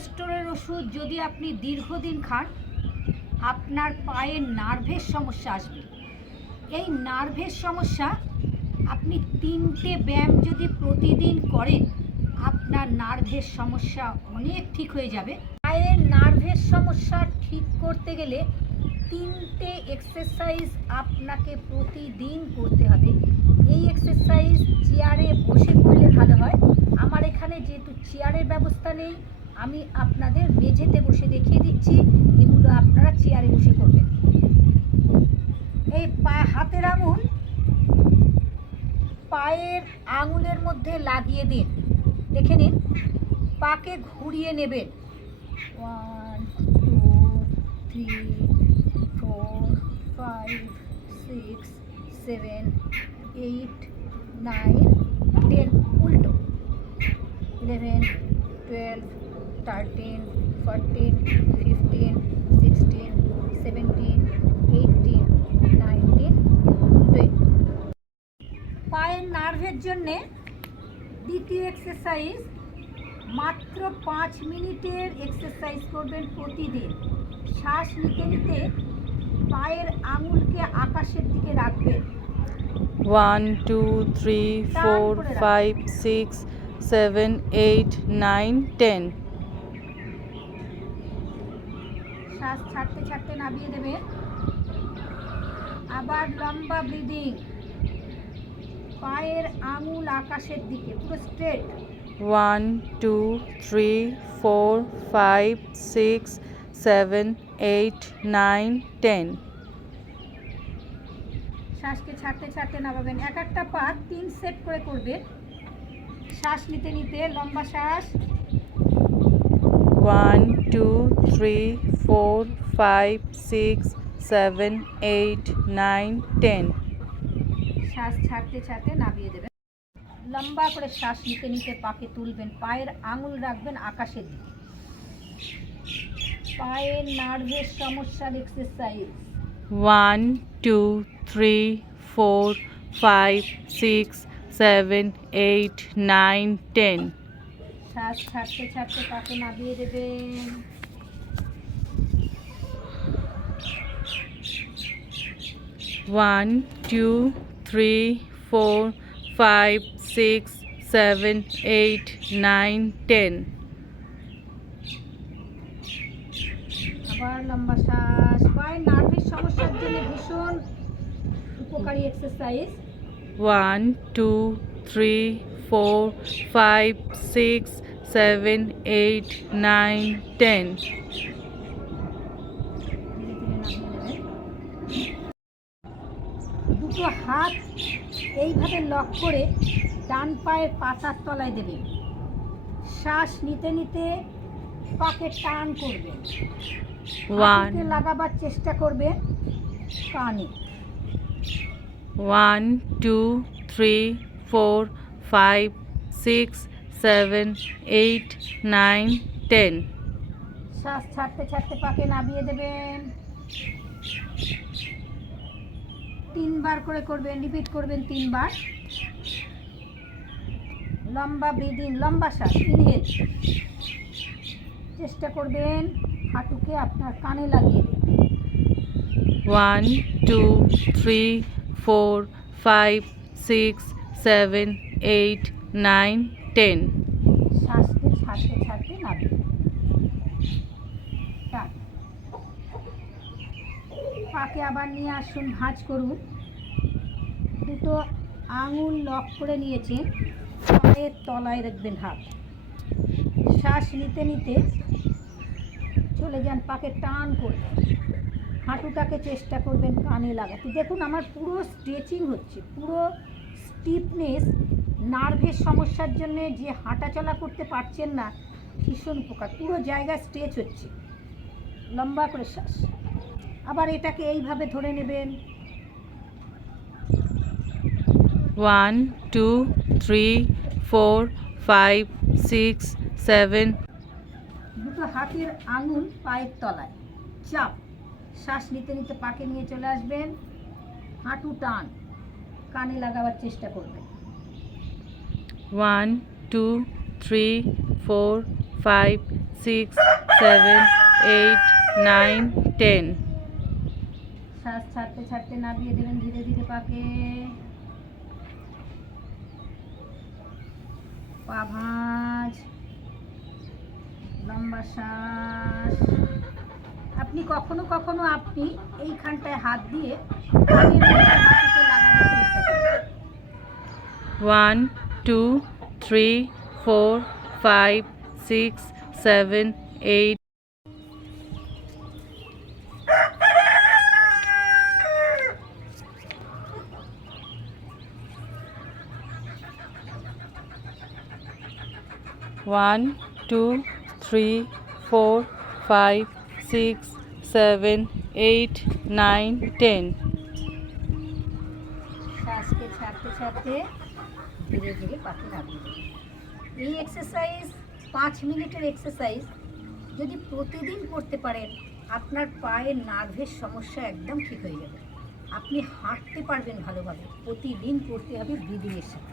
কোলেস্টেরলের ওষুধ যদি আপনি দীর্ঘদিন খান, আপনার পায়ের নার্ভের সমস্যা আসবে। এই নার্ভের সমস্যা, আপনি 3টে ব্যায়াম যদি প্রতিদিন করেন, আপনার নার্ভের সমস্যা অনেক ঠিক হয়ে যাবে। পায়ের নার্ভের সমস্যা ঠিক করতে গেলে 3টে এক্সারসাইজ আপনাকে প্রতিদিন করতে হবে। এই এক্সারসাইজ চেয়ারে বসে করলে ভালো হয়। আমার এখানে যেহেতু চেয়ারের ব্যবস্থা নেই, আমি আপনাদের মেঝেতে বসে দেখিয়ে দিচ্ছি। এগুলো আপনারা চেয়ারে বসে করবেন। এই হাতের আঙুল পায়ের আঙুলের মধ্যে লাগিয়ে দিন। দেখে নিন, পাকে ঘুরিয়ে নেবেন। 1 2 3 4 5 6 7 8 9 10, উল্টো 11 12 13 14 15 16 17 18 19 20। পায়ের নার্ভের জন্যে দ্বিতীয় এক্সারসাইজ, মাত্র 5 মিনিটের এক্সারসাইজ করবেন প্রতিদিন। শ্বাস নিতে নিতে পায়ের আঙুলকে আকাশের দিকে রাখবেন। 1 2 3 4 5 6 7 8 9 10। শ্বাস ছাড়তে ছাড়তে নামিয়ে দেবেন। আবার লম্বা ব্রিদিং, পায়ের আঙুল আকাশের দিকে, পুরো স্ট্রেট। 1 2 3 4 5 6 7 8 9 10। শ্বাসকে ছাড়তে ছাড়তে নামাবেন। এক একটা পা 3 সেট করে করবেন। শ্বাস নিতে নিতে লম্বা শ্বাস। 1 2 3 4 5 6 7 8 9 10। শ্বাস ছাড়তে ছাড়তে নামিয়ে দেবেন। লম্বা করে শ্বাস নিতে নিতে পাকে তুলবেন, পায়ের আঙুল রাখবেন আকাশের দিকে। পায়ের নার্ভের সমস্যার এক্সারসাইজ। 1 2 3 4 5 6 7 8 9 10। শ্বাস ছাড়তে ছাড়তে পাকে নামিয়ে দেবেন। One, 2 3 4 5 6 7 8 9 10। আবার লম্বা শ্বাস। পায়ের নার্ভের সমস্যার জন্য ভীষণ উপকারী এক্সারসাইজ। 1 2 3 4 5 6 7 8 9 10। দুটো হাত এইভাবে লক করে ডান পায়ের পাতার তলায় দেবেন। শ্বাস নিতে নিতে পাকে টান করবেন। হাঁটুকে লাগাবার চেষ্টা করবেন কানে। 1 2 3 4 5 6 7 8 9 10। শ্বাস ছাড়তে ছাড়তে পাকে নামিয়ে দেবেন। 3 বার করে করবেন, রিপিট করবেন 3 বার। লম্বা ব্রিদিং, লম্বা শ্বাস, ইনহেল। চেষ্টা করবেন হাঁটুকে আপনার কানে লাগিয়ে দেবেন। 1 2 3 4 5 6 7 8 9 10। শ্বাসকে ছাড়তে ছাড়তে নামিয়ে টান। পাকে আবার নিয়ে আসুন, ভাঁজ করুন। দুটো আঙুল লক করে নিয়েছেন, পায়ের তলায় রাখবেন হাত। শ্বাস নিতে নিতে চলে যান, পাকে টান করবেন। হাঁটুটাকে চেষ্টা করবেন কানে লাগাতে। দেখুন আমার পুরো স্ট্রেচিং হচ্ছে, পুরো স্টিফনেস। নার্ভের সমস্যার জন্য যে হাঁটা চলা করতে পারছেন না, ভীষণ উপকার, পুরো জায়গা স্ট্রেচ হচ্ছে। লম্বা করে শ্বাস। আবার এটাকে এইভাবে ধরে নেবেন। 1 2 3 4 5 6 7। দুটো হাতের আঙুল পায়ের তলায় চাপ। শ্বাস নিতে নিতে পাকে নিয়ে চলে আসবেন। হাঁটু টান, কানে লাগাবার চেষ্টা করবেন। 1 2 3 4 5 6, 7, 8, 9, 10. শ্বাস ছাড়তে ছাড়তে নামিয়ে দেবেন ধীরে ধীরে পাকে। পা ভাঁজ, লম্বা শ্বাস। আপনি কখনো কখনো আপনি এইখানটায় হাত দিয়ে কানের মধ্যে হাঁটুতে লাগানোর চেষ্টা করবেন। 1, 2, 3, 4, 5, 6, 7, 8. One, 2, 3, 4, 5, 6, 7, 8, 9, 10. শ্বাসকে ছাড়তে ছাড়তে ধীরে ধীরে পাকে নামিয়ে দেবেন। এই এক্সারসাইজ 5 মিনিটের এক্সারসাইজ যদি প্রতিদিন করতে পারেন, আপনার পায়ের নার্ভের সমস্যা একদম ঠিক হয়ে যাবে। আপনি হাঁটতে পারবেন ভালোভাবে। প্রতিদিন করতে হবে ব্রিদিংয়ের সাথে।